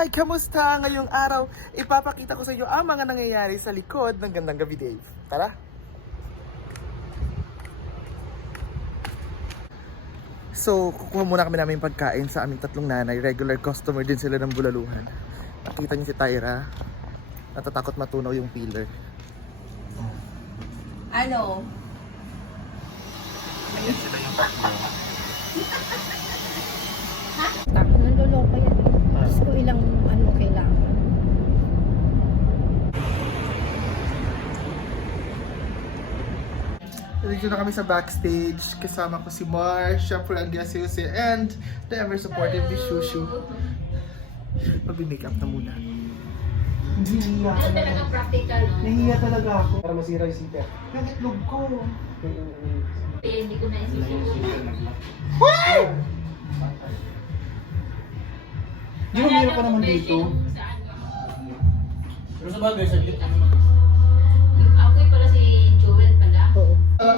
Hi! Kamusta? Ngayong araw, ipapakita ko sa iyo ang mga nangyayari sa likod ng Gandang Gabi Dave. Tara! So, kukuha muna kami namin pagkain sa aming tatlong nanay. Regular customer din sila ng Bulaluhan. Nakita niyo si Tyra. Natatakot matunaw yung pillar. Ano? Ayan sila yung tatlo. Tako, naloloko yan. Diyos ko ilang ano kailangan. Dito na kami sa backstage. Kasama ko si Mar, syempre ang Susie, and the ever supportive Miss Shushu. Magbi-makeup na muna. Nahihiya Ano talagang practical, no? Nahihiya talaga ako. Para masira yung zipper. Yung itlog ko. Eh, hindi ko na isisipin. Di ba meron ka naman dito? Pero sa bagay, saglit naman. Okay pala si Joel pala. Oo.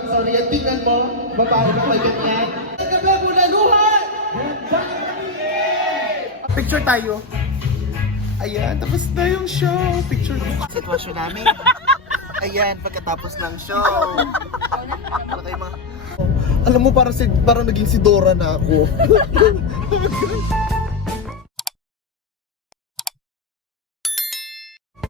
Sorry, at tingnan mo. Babae na may ganyan. Nagkabla mo na luhan! Picture tayo. Ayan, tapos na yung show. Picture ko. Sitwasyon namin. Ayan, pagkatapos ng show. Para kayo mga... Alam mo, parang naging si Dora na ako.